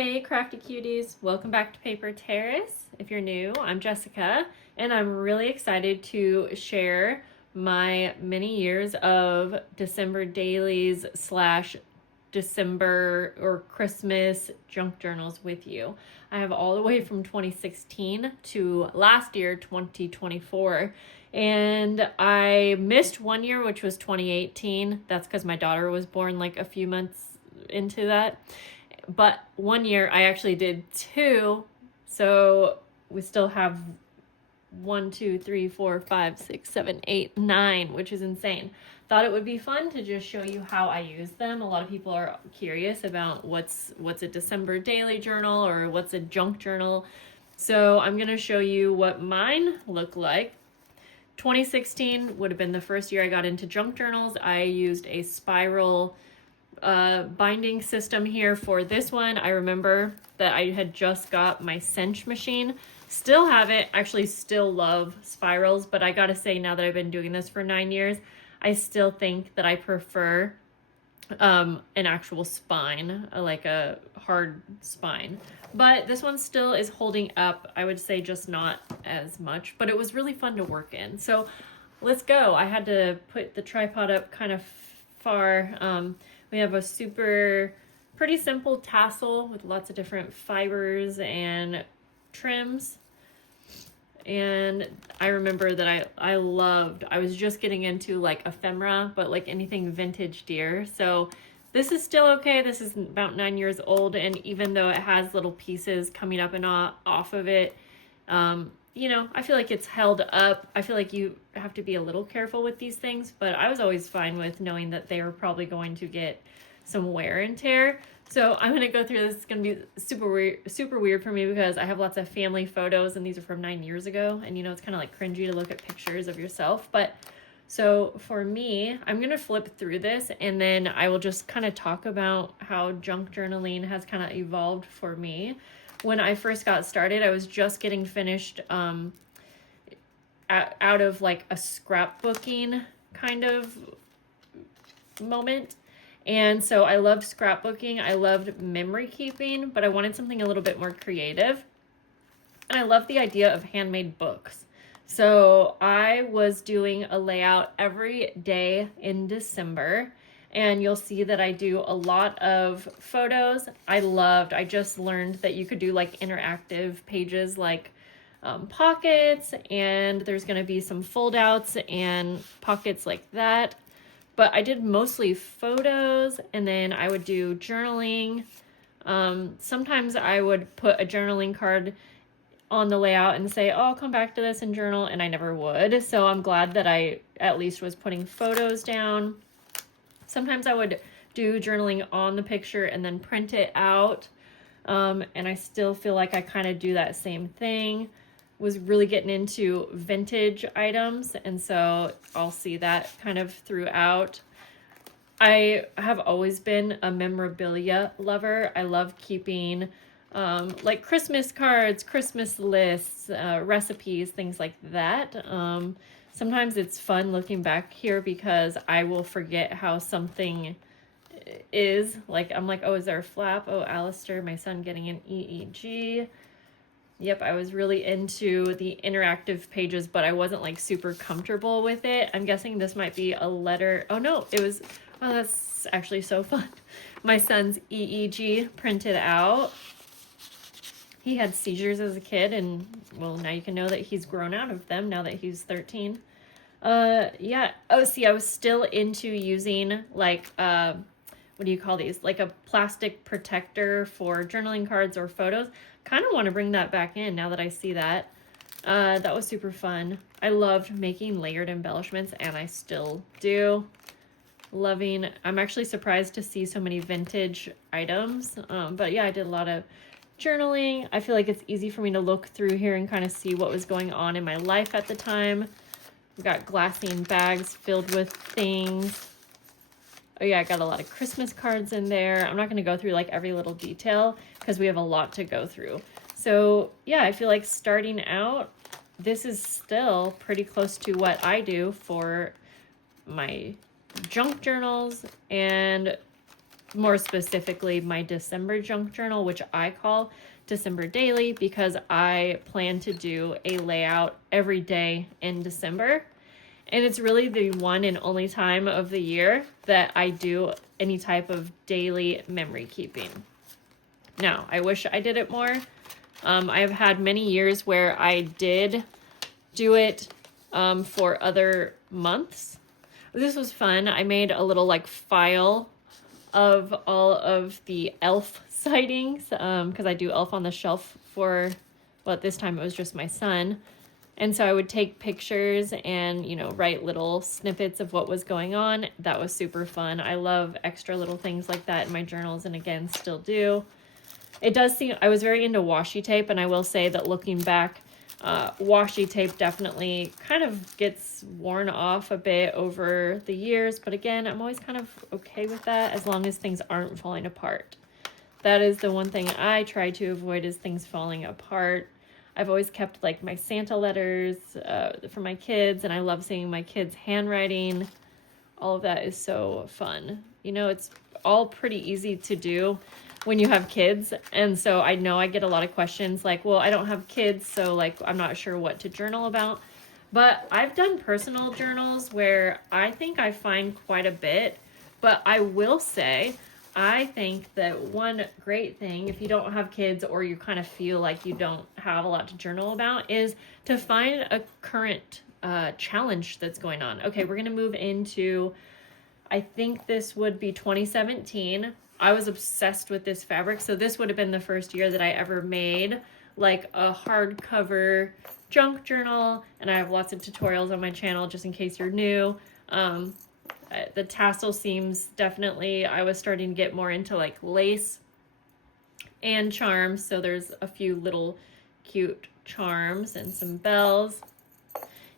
Hey crafty cuties, welcome back to Paper Terrace. If you're new, I'm Jessica and I'm really excited to share my many years of December dailies slash December or Christmas junk journals with you. I have all the way from 2016 to last year, 2024. And I missed one year, which was 2018. That's because my daughter was born like a few months into that. But one year I actually did two. So we still have 1, 2, 3, 4, 5, 6, 7, 8, 9, which is insane. Thought it would be fun to just show you how I use them. A lot of people are curious about what's a December daily journal or what's a junk journal. So I'm going to show you what mine look like. 2016 would have been the first year I got into junk journals. I used a spiral binding system here for this one. I remember that I had just got my cinch machine. Still have it. Actually still love spirals, but I gotta say, now that I've been doing this for 9 years, I still think that I prefer an actual spine, like a hard spine. But this one still is holding up. I would say just not as much, but it was really fun to work in. So let's go. I had to put the tripod up kind of far. We have a pretty simple tassel with lots of different fibers and trims. And I remember that I was just getting into like ephemera, but like anything vintage deer. So this is still okay. This is about 9 years old. And even though it has little pieces coming up and off of it, I feel like it's held up. I feel like you have to be a little careful with these things, but I was always fine with knowing that they were probably going to get some wear and tear. So I'm going to go through this. It's going to be super weird for me because I have lots of family photos and these are from 9 years ago. And it's kind of like cringy to look at pictures of yourself. But so for me, I'm going to flip through this and then I will just kind of talk about how junk journaling has kind of evolved for me. When I first got started, I was just getting finished out of like a scrapbooking kind of moment. And so I loved scrapbooking. I loved memory keeping, but I wanted something a little bit more creative. And I love the idea of handmade books. So I was doing a layout every day in December. And you'll see that I do a lot of photos. I just learned that you could do like interactive pages like pockets, and there's going to be some fold outs and pockets like that. But I did mostly photos, and then I would do journaling. Sometimes I would put a journaling card on the layout and say, oh, I'll come back to this and journal, and I never would. So I'm glad that I at least was putting photos down. Sometimes I would do journaling on the picture and then print it out. And I still feel like I kind of do that same thing. Was really getting into vintage items. And so I'll see that kind of throughout. I have always been a memorabilia lover. I love keeping like Christmas cards, Christmas lists, recipes, things like that. Sometimes it's fun looking back here because I will forget how something is. Like, I'm like, oh, is there a flap? Oh, Alistair, my son, getting an EEG. Yep, I was really into the interactive pages, but I wasn't like super comfortable with it. I'm guessing this might be a letter. Oh, no, oh, that's actually so fun. My son's EEG printed out. He had seizures as a kid, and well, now you can know that he's grown out of them now that he's 13. Yeah. Oh, see, I was still into using like, what do you call these? Like a plastic protector for journaling cards or photos. Kind of want to bring that back in now that I see that. That was super fun. I loved making layered embellishments, and I still do. I'm actually surprised to see so many vintage items. But yeah, I did a lot of journaling. I feel like it's easy for me to look through here and kind of see what was going on in my life at the time. We got glassine bags filled with things. Oh yeah, I got a lot of Christmas cards in there. I'm not going to go through like every little detail because we have a lot to go through. So yeah, I feel like starting out, this is still pretty close to what I do for my junk journals, and more specifically my December junk journal, which I call December Daily, because I plan to do a layout every day in December. And it's really the one and only time of the year that I do any type of daily memory keeping. Now, I wish I did it more. I have had many years where I did do it for other months. This was fun. I made a little like file of all of the elf sightings because I do Elf on the Shelf for, well, this time it was just my son. And so I would take pictures and, you know, write little snippets of what was going on. That was super fun. I love extra little things like that in my journals, and again, still do. It does seem, I was very into washi tape, and I will say that looking back, washi tape definitely kind of gets worn off a bit over the years. But again, I'm always kind of okay with that as long as things aren't falling apart. That is the one thing I try to avoid, is things falling apart. I've always kept like my Santa letters for my kids, and I love seeing my kids' handwriting. All of that is so fun. You know, it's all pretty easy to do when you have kids. And so I know I get a lot of questions like, well, I don't have kids, so like I'm not sure what to journal about. But I've done personal journals where I think I find quite a bit. But I will say, I think that one great thing, if you don't have kids or you kind of feel like you don't have a lot to journal about, is to find a current challenge that's going on. Okay, we're going to move into, I think this would be 2017. I was obsessed with this fabric. So this would have been the first year that I ever made like a hardcover junk journal. And I have lots of tutorials on my channel just in case you're new. The tassel seams, definitely, I was starting to get more into like lace and charms. So there's a few little cute charms and some bells.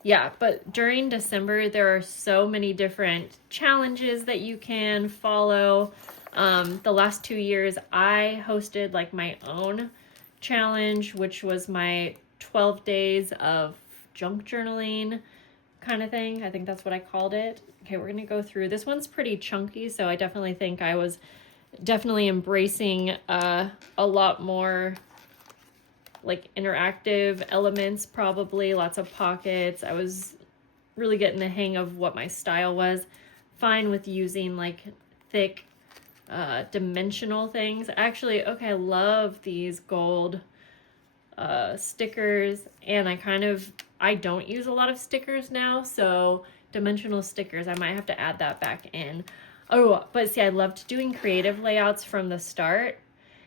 Yeah, but during December, there are so many different challenges that you can follow. The last 2 years, I hosted like my own challenge, which was my 12 days of junk journaling kind of thing. I think that's what I called it. Okay, we're going to go through. This one's pretty chunky, so I definitely think I was definitely embracing a lot more like interactive elements, probably lots of pockets. I was really getting the hang of what my style was. Fine with using like thick dimensional things. Actually, okay, I love these gold stickers, and I don't use a lot of stickers now, so dimensional stickers, I might have to add that back in. Oh, but see, I loved doing creative layouts from the start,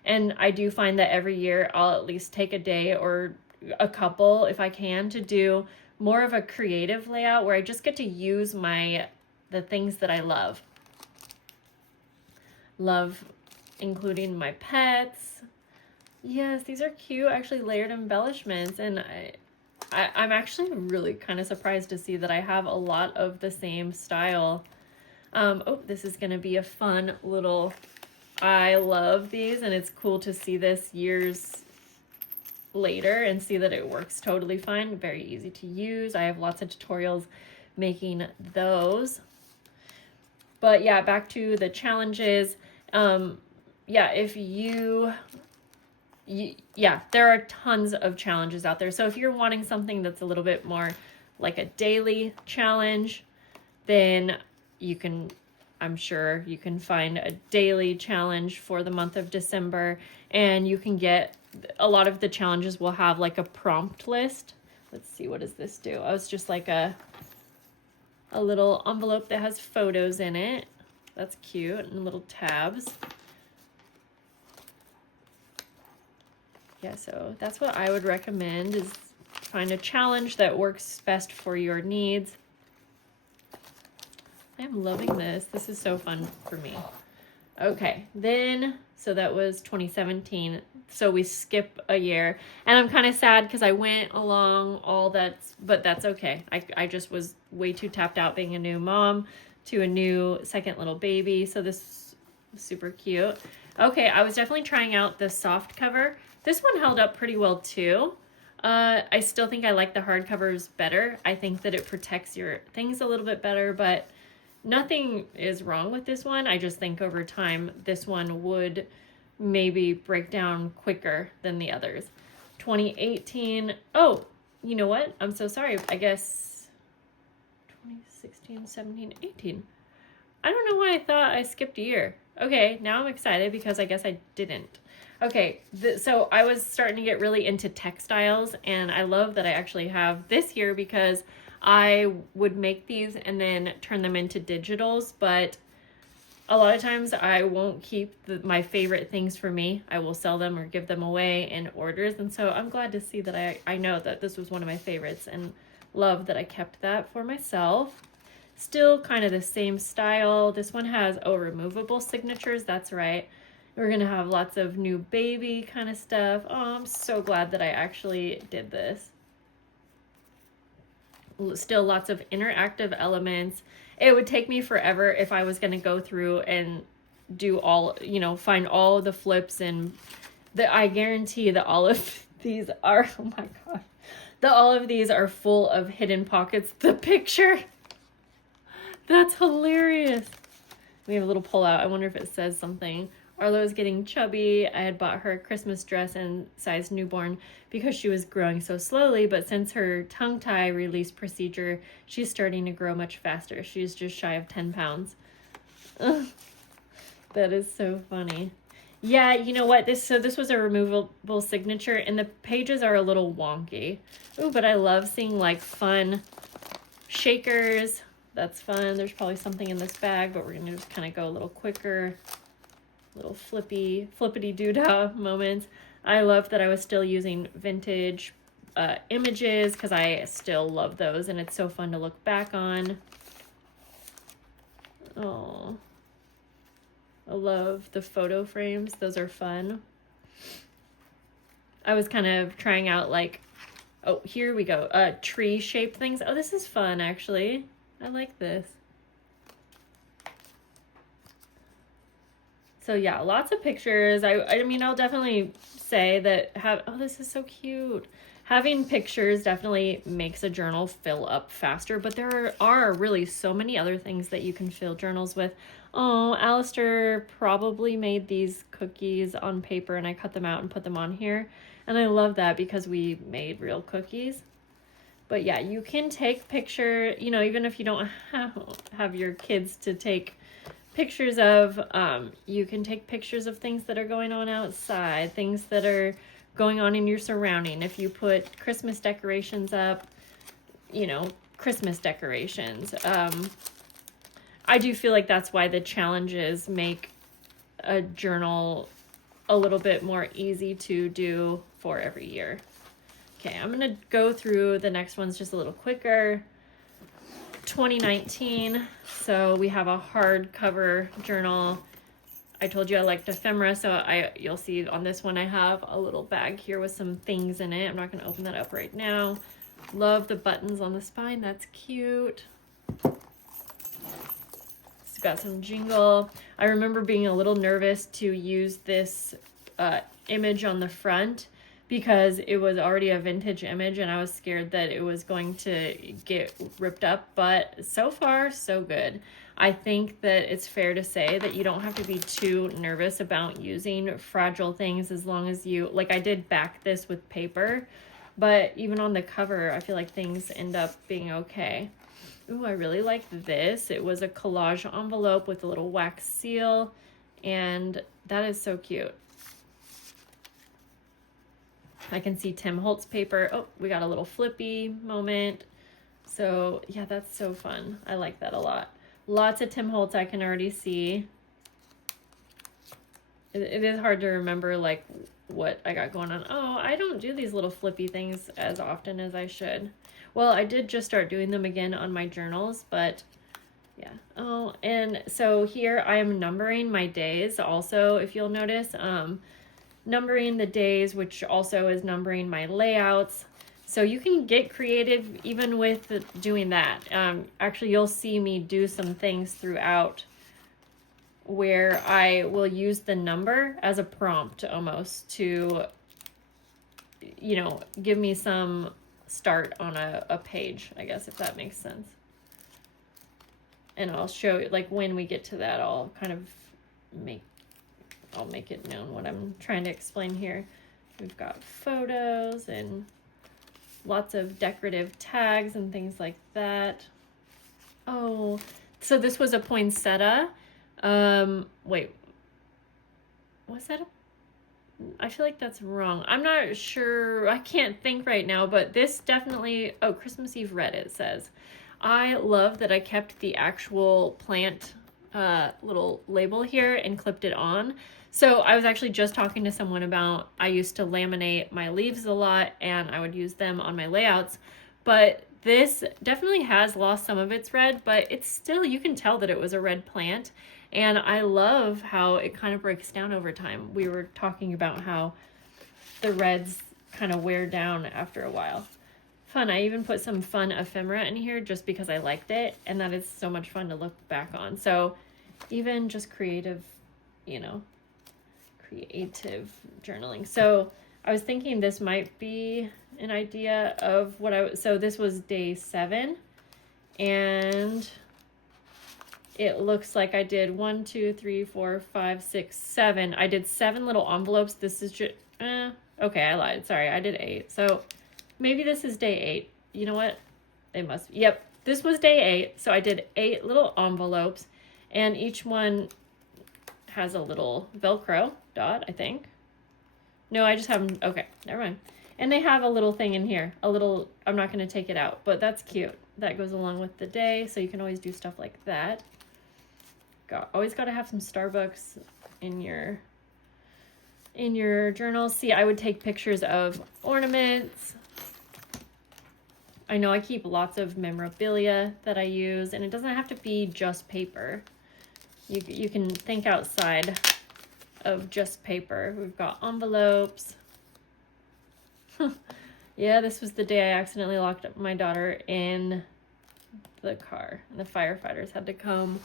and I do find that every year I'll at least take a day or a couple, if I can, to do more of a creative layout where I just get to use the things that I love. Love including my pets. Yes, these are cute, actually layered embellishments, and I'm actually really kind of surprised to see that I have a lot of the same style. Oh, this is going to be a fun little, I love these, and it's cool to see this years later and see that it works totally fine. Very easy to use. I have lots of tutorials making those. But yeah, back to the challenges. Yeah, there are tons of challenges out there. So if you're wanting something that's a little bit more like a daily challenge, then I'm sure you can find a daily challenge for the month of December, and you can get, a lot of the challenges will have like a prompt list. Let's see, what does this do? Oh, it's just like a little envelope that has photos in it. That's cute, and little tabs. Yeah, so that's what I would recommend, is find a challenge that works best for your needs. I'm loving this. This is so fun for me. Okay, then, so that was 2017. So we skip a year, and I'm kind of sad because I went along all that, but that's okay. I just was way too tapped out being a new mom to a new second little baby. So this is super cute. Okay, I was definitely trying out the soft cover. This one held up pretty well too. I still think I like the hardcovers better. I think that it protects your things a little bit better, but Nothing is wrong with this one. I just think over time, this one would maybe break down quicker than the others. 2018. Oh, you know what? I'm so sorry. I guess 2016, 17, 18. I don't know why I thought I skipped a year. Okay, now I'm excited because I guess I didn't. Okay, so I was starting to get really into textiles, and I love that I actually have this here because I would make these and then turn them into digitals, but a lot of times I won't keep my favorite things for me. I will sell them or give them away in orders, and so I'm glad to see that I know that this was one of my favorites and love that I kept that for myself. Still kind of the same style. This one has, removable signatures. That's right. We're going to have lots of new baby kind of stuff. Oh, I'm so glad that I actually did this. Still lots of interactive elements. It would take me forever if I was going to go through and do all, find all the flips, and I guarantee that all of these are, oh my God, all of these are full of hidden pockets. The picture, that's hilarious. We have a little pull out. I wonder if it says something. Arlo's getting chubby. I had bought her a Christmas dress in size newborn because she was growing so slowly, but since her tongue tie release procedure, she's starting to grow much faster. She's just shy of 10 pounds. That is so funny. Yeah, you know what? This was a removable signature, and the pages are a little wonky. Oh, but I love seeing like fun shakers. That's fun. There's probably something in this bag, but we're gonna just kind of go a little quicker. Little flippity doodah moments. I love that I was still using vintage images because I still love those, and it's so fun to look back on. Oh, I love the photo frames. Those are fun. I was kind of trying out like, oh, here we go. Tree shaped things. Oh, this is fun actually. I like this. So yeah, lots of pictures. I mean, I'll definitely say that oh, this is so cute. Having pictures definitely makes a journal fill up faster, but there are really so many other things that you can fill journals with. Oh, Alistair probably made these cookies on paper, and I cut them out and put them on here. And I love that because we made real cookies. But yeah, you can take picture, even if you don't have your kids to take pictures of, you can take pictures of things that are going on outside, things that are going on in your surrounding. If you put Christmas decorations up, Christmas decorations. I do feel like that's why the challenges make a journal a little bit more easy to do for every year. Okay, I'm going to go through the next ones just a little quicker. 2019, so we have a hardcover journal. I told you I liked ephemera, so you'll see on this one I have a little bag here with some things in it. I'm not going to open that up right now. Love the buttons on the spine. That's cute. It's got some jingle. I remember being a little nervous to use this image on the front because it was already a vintage image and I was scared that it was going to get ripped up, but so far so good. I think that it's fair to say that you don't have to be too nervous about using fragile things as long as you, like I did back this with paper, but even on the cover, I feel like things end up being okay. Ooh, I really like this. It was a collage envelope with a little wax seal, and that is so cute. I can see Tim Holtz paper. Oh, we got a little flippy moment. So yeah, that's so fun. I like that a lot. Lots of Tim Holtz I can already see. It is hard to remember like what I got going on. Oh, I don't do these little flippy things as often as I should. Well, I did just start doing them again on my journals, but yeah. Oh, and so here I am numbering my days also, if you'll notice. Numbering the days, which also is numbering my layouts. So you can get creative even with doing that. Actually, you'll see me do some things throughout where I will use the number as a prompt almost to, give me some start on a page, I guess, if that makes sense. And I'll show you, like, when we get to that, I'll kind of I'll make it known what I'm trying to explain here. We've got photos and lots of decorative tags and things like that. Oh, so this was a poinsettia. Wait, was that I feel like that's wrong. I'm not sure. I can't think right now, but this definitely, oh, Christmas Eve red, it says. I love that I kept the actual plant little label here and clipped it on. So I was actually just talking to someone about, I used to laminate my leaves a lot and I would use them on my layouts, but this definitely has lost some of its red, but it's still, you can tell that it was a red plant. And I love how it kind of breaks down over time. We were talking about how the reds kind of wear down after a while. Fun. I even put some fun ephemera in here just because I liked it. And that is so much fun to look back on. So even just creative, you know, creative journaling. So I was thinking this might be an idea of what so this was day 7. And it looks like I did 1, 2, 3, 4, 5, 6, 7. I did 7 little envelopes. This is just, okay, I lied. Sorry, I did 8. So maybe this is day 8. You know what? It must, yep. This was day 8. So I did 8 little envelopes and each one has a little Velcro dot, I think. No, I just have them, okay, never mind. And they have a little thing in here, a little, I'm not going to take it out, but that's cute. That goes along with the day, so you can always do stuff like that. Always got to have some Starbucks in your journal. See, I would take pictures of ornaments. I know I keep lots of memorabilia that I use, and it doesn't have to be just paper. You can think outside of just paper. We've got envelopes. Yeah, this was the day I accidentally locked up my daughter in the car, and the firefighters had to come.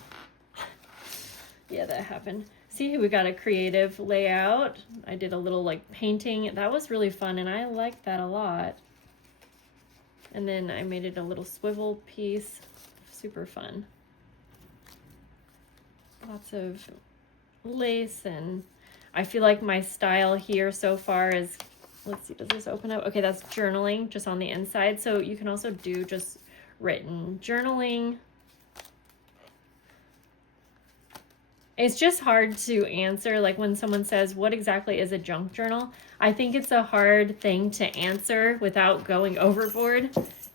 Yeah, that happened. See, we got a creative layout. I did a little like painting. That was really fun, and I liked that a lot. And then I made it a little swivel piece. Super fun. Lots of lace, and I feel like my style here so far is, let's see, does this open up? Okay, that's journaling just on the inside. So you can also do just written journaling. It's just hard to answer, like when someone says, what exactly is a junk journal? I think it's a hard thing to answer without going overboard,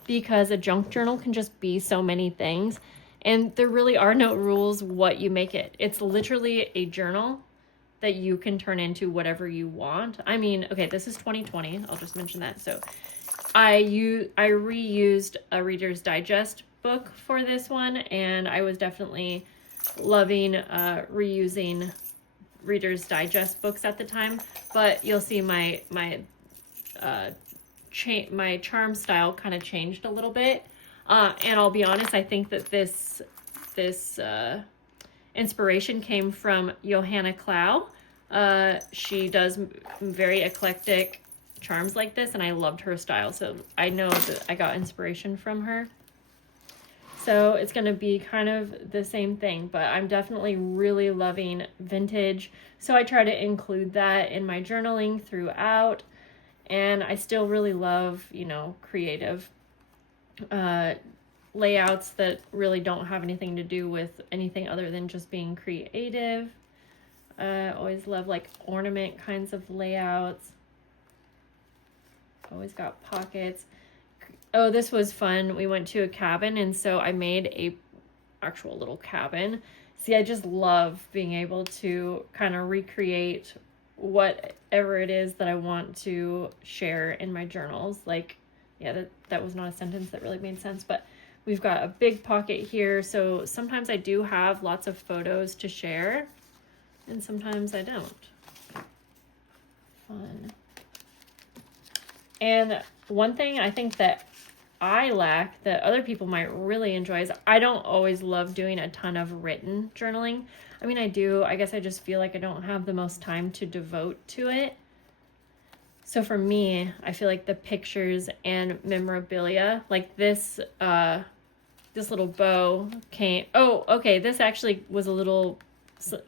because a junk journal can just be so many things, and there really are no rules what you make it. It's literally a journal that you can turn into whatever you want. I mean, okay, this is 2020. I'll just mention that. So I reused a Reader's Digest book for this one, and I was definitely loving reusing Reader's Digest books at the time. But you'll see my charm style kind of changed a little bit. And I'll be honest, I think that this inspiration came from Johanna Clow. She does very eclectic charms like this, and I loved her style. So I know that I got inspiration from her. So it's going to be kind of the same thing, but I'm definitely really loving vintage. So I try to include that in my journaling throughout. And I still really love, you know, creative layouts that really don't have anything to do with anything other than just being creative. Always love like ornament kinds of layouts. Always got pockets. Oh, this was fun. We went to a cabin, and so I made a actual little cabin. See, I just love being able to kind of recreate whatever it is that I want to share in my journals. Like, yeah, that was not a sentence that really made sense, but we've got a big pocket here. So sometimes I do have lots of photos to share, and sometimes I don't. Fun. And one thing I think that I lack that other people might really enjoy is I don't always love doing a ton of written journaling. I mean, I do. I guess I just feel like I don't have the most time to devote to it. So for me, I feel like the pictures and memorabilia, like this this little bow came. Oh, okay. This actually was a little,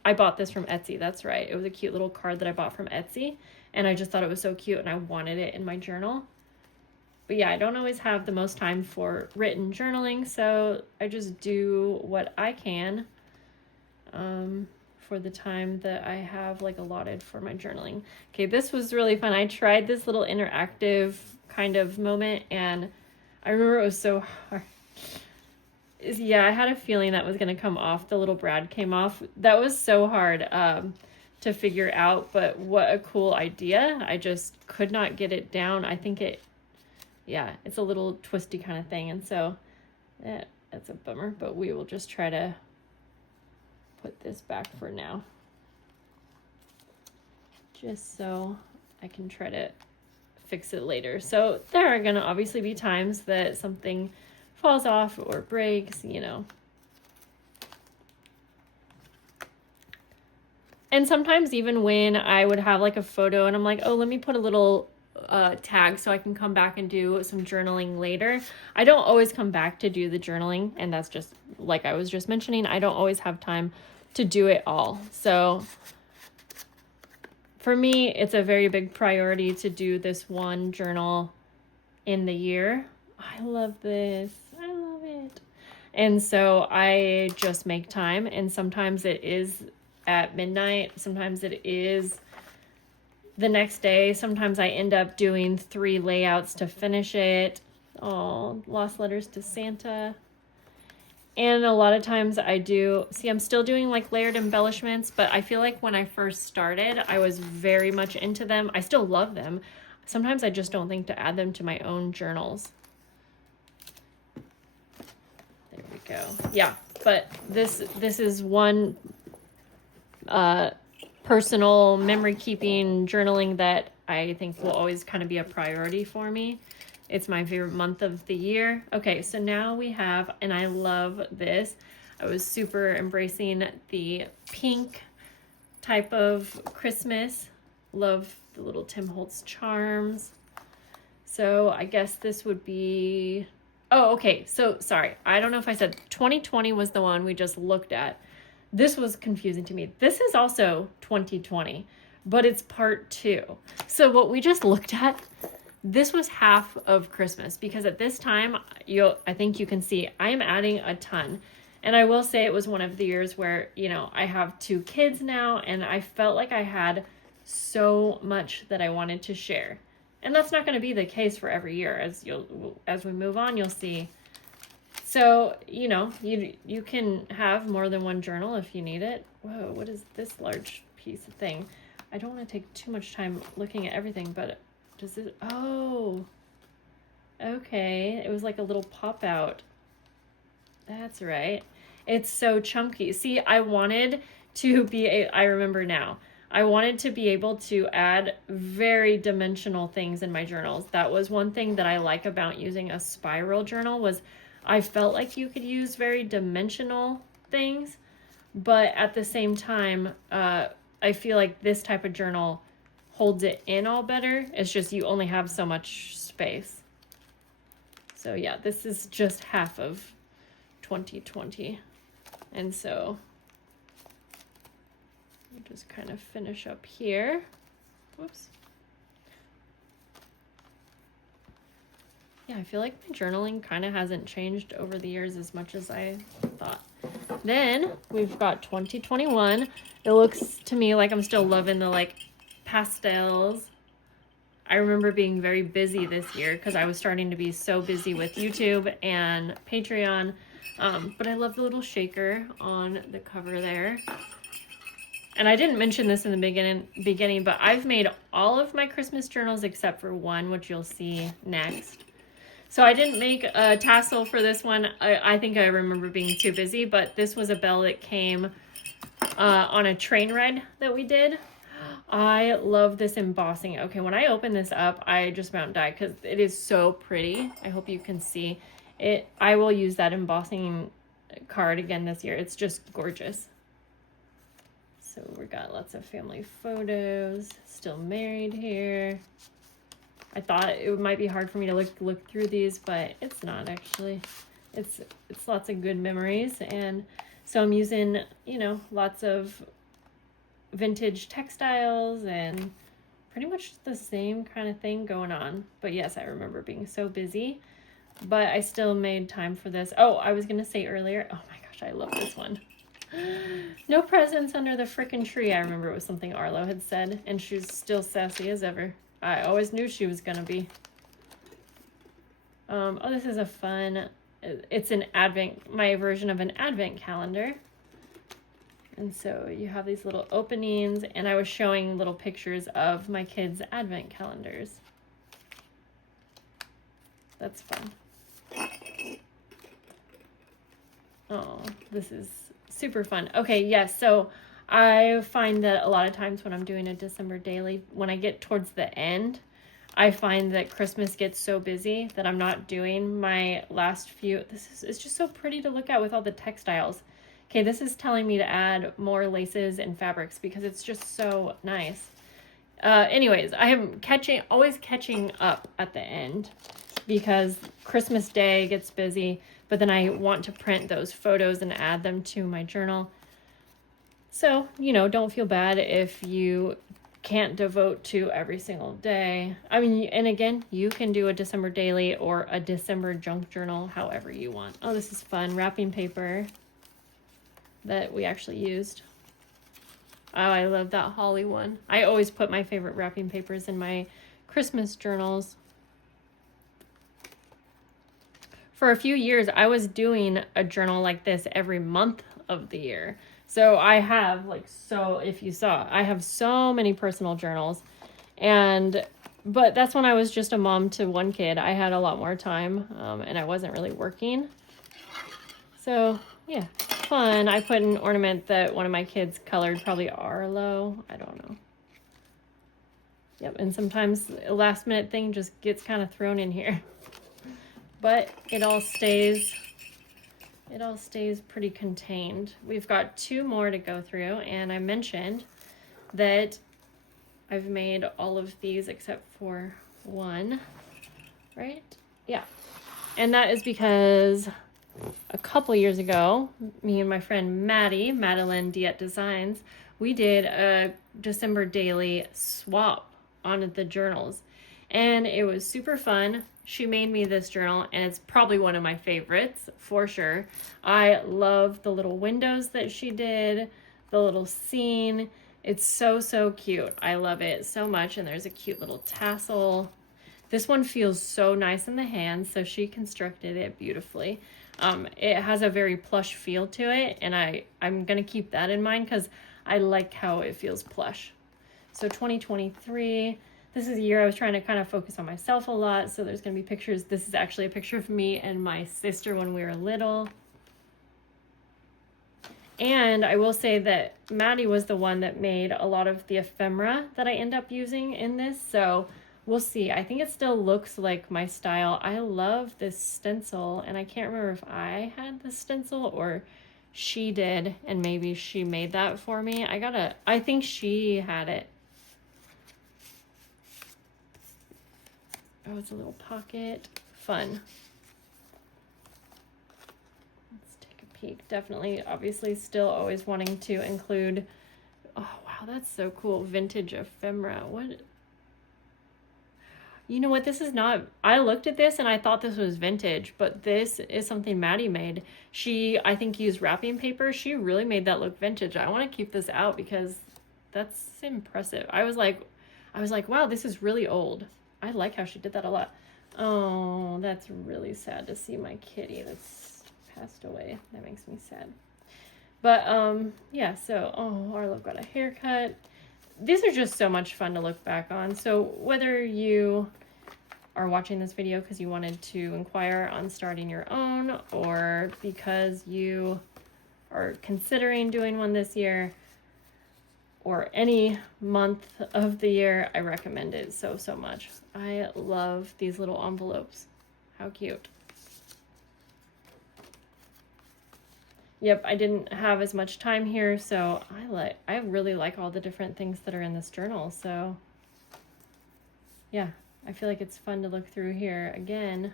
I bought this from Etsy. That's right. It was a cute little card that I bought from Etsy. And I just thought it was so cute and I wanted it in my journal. But yeah, I don't always have the most time for written journaling. So I just do what I can for the time that I have like allotted for my journaling. Okay, this was really fun. I tried this little interactive kind of moment and I remember it was so hard. Yeah, I had a feeling that was going to come off. The little brad came off. That was so hard to figure out, but what a cool idea. I just could not get it down. I think it's a little twisty kind of thing. And so that's a bummer, but we will just try to put this back for now. Just so I can try to fix it later. So there are going to obviously be times that something falls off or breaks, you know. And sometimes even when I would have like a photo and I'm like, oh, let me put a little tag so I can come back and do some journaling later. I don't always come back to do the journaling, and that's just like I was just mentioning, I don't always have time to do it all. So for me, it's a very big priority to do this one journal in the year. I love this. I love it. And so I just make time, and sometimes it is at midnight. Sometimes it is the next day. Sometimes I end up doing 3 layouts to finish it. Oh, lost letters to Santa. And a lot of times I do, see, I'm still doing like layered embellishments, but I feel like when I first started, I was very much into them. I still love them. Sometimes I just don't think to add them to my own journals. There we go. Yeah, but this is one personal memory keeping journaling that I think will always kind of be a priority for me. It's my favorite month of the year. Okay, so now we have, and I love this. I was super embracing the pink type of Christmas. Love the little Tim Holtz charms. So I guess this would be, oh, okay. So sorry. I don't know if I said 2020 was the one we just looked at. This was confusing to me. This is also 2020, but it's part 2. So what we just looked at, this was half of Christmas, because at this time, I think you can see I am adding a ton. And I will say it was one of the years where, you know, I have 2 kids now, and I felt like I had so much that I wanted to share. And that's not going to be the case for every year. As we move on, you'll see. So, you know, you can have more than one journal if you need it. Whoa, what is this large piece of thing? I don't want to take too much time looking at everything, but does it, oh, okay. It was like a little pop out. That's right. It's so chunky. See, I wanted to be, I remember now, I wanted to be able to add very dimensional things in my journals. That was one thing that I like about using a spiral journal, was I felt like you could use very dimensional things, but at the same time, I feel like this type of journal holds it in all better. It's just you only have so much space. So yeah, this is just half of 2020. And so we'll just kind of finish up here. Whoops. Yeah, I feel like my journaling kind of hasn't changed over the years as much as I thought. Then we've got 2021. It looks to me like I'm still loving the like pastels. I remember being very busy this year because I was starting to be so busy with YouTube and Patreon. But I love the little shaker on the cover there. And I didn't mention this in the beginning, but I've made all of my Christmas journals except for one, which you'll see next. So I didn't make a tassel for this one. I think I remember being too busy, but this was a bell that came on a train ride that we did. I love this embossing. Okay, when I open this up, I just about died because it is so pretty. I hope you can see it. I will use that embossing card again this year. It's just gorgeous. So we got lots of family photos. Still married here. I thought it might be hard for me to look through these, but it's not actually. It's lots of good memories. And so I'm using, you know, lots of vintage textiles and pretty much the same kind of thing going on. But yes, I remember being so busy, but I still made time for this. Oh, I was going to say earlier, oh my gosh, I love this one. No presents under the frickin' tree. I remember it was something Arlo had said, and she's still sassy as ever. I always knew she was going to be. Oh, this is a fun, it's an advent, my version of an advent calendar. And so you have these little openings, and I was showing little pictures of my kids' advent calendars. That's fun. Oh, this is super fun. Okay, yes, so I find that a lot of times when I'm doing a December daily, when I get towards the end, I find that Christmas gets so busy that I'm not doing my last few. It's just so pretty to look at with all the textiles. Okay, this is telling me to add more laces and fabrics because it's just so nice. Anyways, I am always catching up at the end because Christmas Day gets busy, but then I want to print those photos and add them to my journal. So, you know, don't feel bad if you can't devote to every single day. I mean, and again, you can do a December daily or a December junk journal, however you want. Oh, this is fun. Wrapping paper that we actually used. Oh, I love that holly one. I always put my favorite wrapping papers in my Christmas journals. For a few years, I was doing a journal like this every month of the year. So I have if you saw, I have so many personal journals. But that's when I was just a mom to one kid. I had a lot more time, and I wasn't really working. So yeah, fun. I put an ornament that one of my kids colored, probably Arlo. I don't know. Yep, and sometimes a last minute thing just gets kind of thrown in here. But it all stays pretty contained. We've got 2 more to go through, and I mentioned that I've made all of these except for one, right? Yeah. And that is because a couple years ago, me and my friend Madeline Diet Designs, we did a December daily swap on the journals, and it was super fun. She made me this journal, and it's probably one of my favorites for sure. I love the little windows that she did, the little scene. It's so, so cute. I love it so much, and there's a cute little tassel. This one feels so nice in the hand, so she constructed it beautifully. It has a very plush feel to it, and I'm going to keep that in mind because I like how it feels plush. So 2023, this is a year I was trying to kind of focus on myself a lot, so there's going to be pictures. This is actually a picture of me and my sister when we were little. And I will say that Maddie was the one that made a lot of the ephemera that I end up using in this, so we'll see. I think it still looks like my style. I love this stencil, and I can't remember if I had the stencil or she did, and maybe she made that for me. I think she had it. Oh, it's a little pocket. Fun. Let's take a peek. Definitely, obviously, still always wanting to include... Oh, wow, that's so cool. Vintage ephemera. What... You know what? This is not... I looked at this and I thought this was vintage, but this is something Maddie made. She, I think, used wrapping paper. She really made that look vintage. I want to keep this out because that's impressive. I was like, wow, this is really old. I like how she did that a lot. Oh, that's really sad to see my kitty that's passed away. That makes me sad. But, yeah, so, oh, Arlo got a haircut. These are just so much fun to look back on. So whether you are watching this video because you wanted to inquire on starting your own or because you are considering doing one this year or any month of the year, I recommend it so, so much. I love these little envelopes. How cute. Yep, I didn't have as much time here, so I really like all the different things that are in this journal. So yeah, I feel like it's fun to look through here again.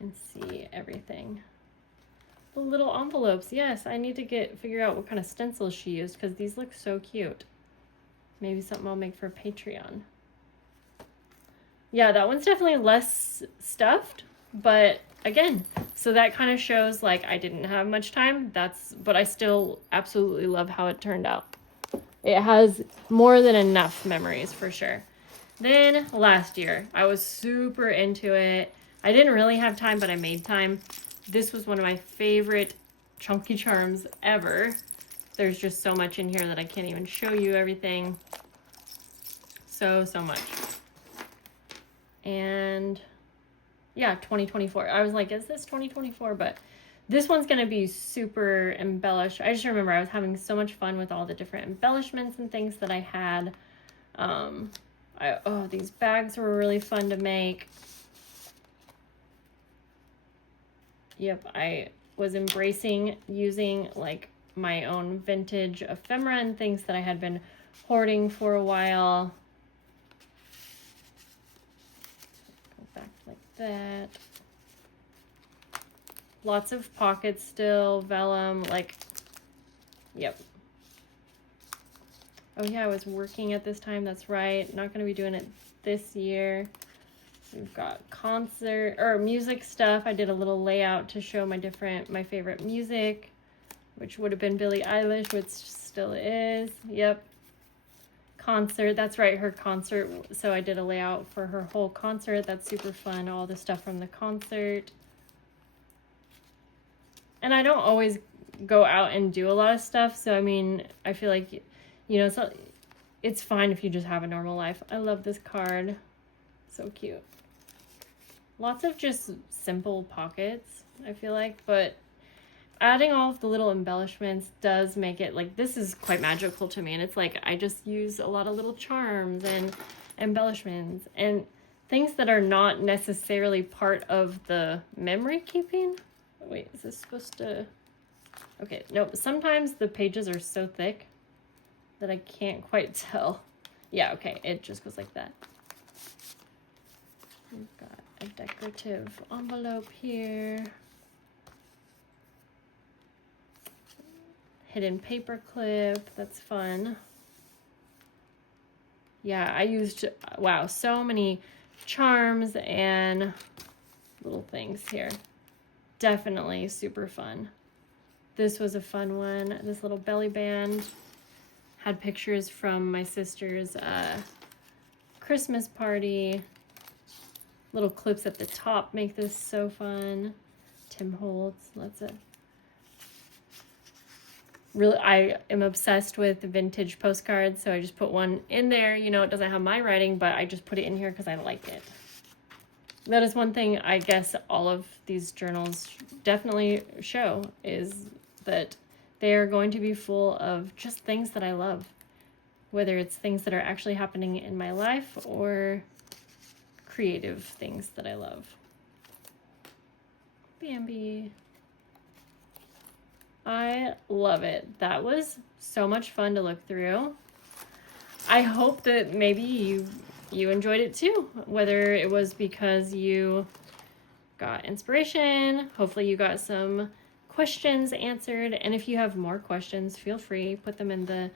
and see everything. The little envelopes. Yes, I need to figure out what kind of stencils she used because these look so cute. Maybe something I'll make for Patreon. Yeah, that one's definitely less stuffed, but again, so that kind of shows like I didn't have much time. But I still absolutely love how it turned out. It has more than enough memories for sure. Then last year, I was super into it. I didn't really have time, but I made time. This was one of my favorite chunky charms ever. There's just so much in here that I can't even show you everything. So much. And yeah, 2024. I was like, is this 2024? But this one's going to be super embellished. I just remember I was having so much fun with all the different embellishments and things that I had. These bags were really fun to make. Yep, I was embracing using like my own vintage ephemera and things that I had been hoarding for a while. Go back like that. Lots of pockets still, vellum, like, yep. Oh yeah, I was working at this time, that's right. Not gonna be doing it this year. We've got music stuff. I did a little layout to show my favorite music, which would have been Billie Eilish, which still is. Yep. Concert, that's right, her concert. So I did a layout for her whole concert. That's super fun, all the stuff from the concert. And I don't always go out and do a lot of stuff. So, I mean, I feel like, it's fine if you just have a normal life. I love this card. So cute. Lots of just simple pockets, I feel like. But adding all of the little embellishments does make it, like, this is quite magical to me. And it's like, I just use a lot of little charms and embellishments and things that are not necessarily part of the memory keeping. Wait, is this supposed to... Okay, nope. Sometimes the pages are so thick that I can't quite tell. Yeah, okay, it just goes like that. We've got a decorative envelope here. Hidden paper clip, that's fun. Yeah, I used, wow, so many charms and little things here. Definitely super fun. This was a fun one. This little belly band had pictures from my sister's Christmas party. Little clips at the top make this so fun. Tim Holtz, that's it. Really, I am obsessed with vintage postcards, so I just put one in there. You know, it doesn't have my writing, but I just put it in here because I like it. That is one thing I guess all of these journals definitely show, is that they are going to be full of just things that I love. Whether it's things that are actually happening in my life or creative things that I love. Bambi. I love it. That was so much fun to look through. I hope that maybe you enjoyed it too, whether it was because you got inspiration, hopefully you got some questions answered, and if you have more questions, feel free, put them in the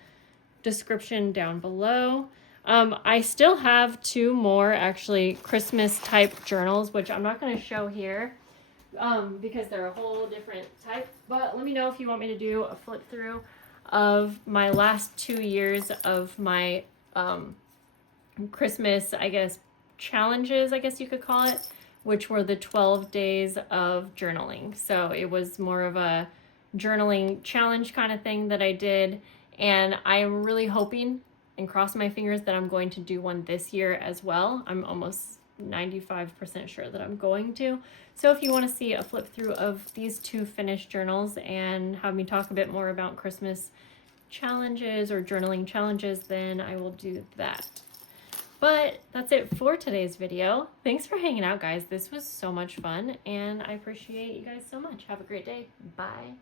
description down below. I still have 2 more actually Christmas type journals, which I'm not going to show here because they're a whole different type, but let me know if you want me to do a flip through of my last 2 years of my Christmas, I guess, challenges, I guess you could call it, which were the 12 days of journaling. So it was more of a journaling challenge kind of thing that I did, and I'm really hoping and cross my fingers that I'm going to do one this year as well. I'm almost 95% sure that I'm going to. So if you want to see a flip through of these 2 finished journals and have me talk a bit more about Christmas challenges or journaling challenges, then I will do that. But that's it for today's video. Thanks for hanging out, guys. This was so much fun, and I appreciate you guys so much. Have a great day. Bye.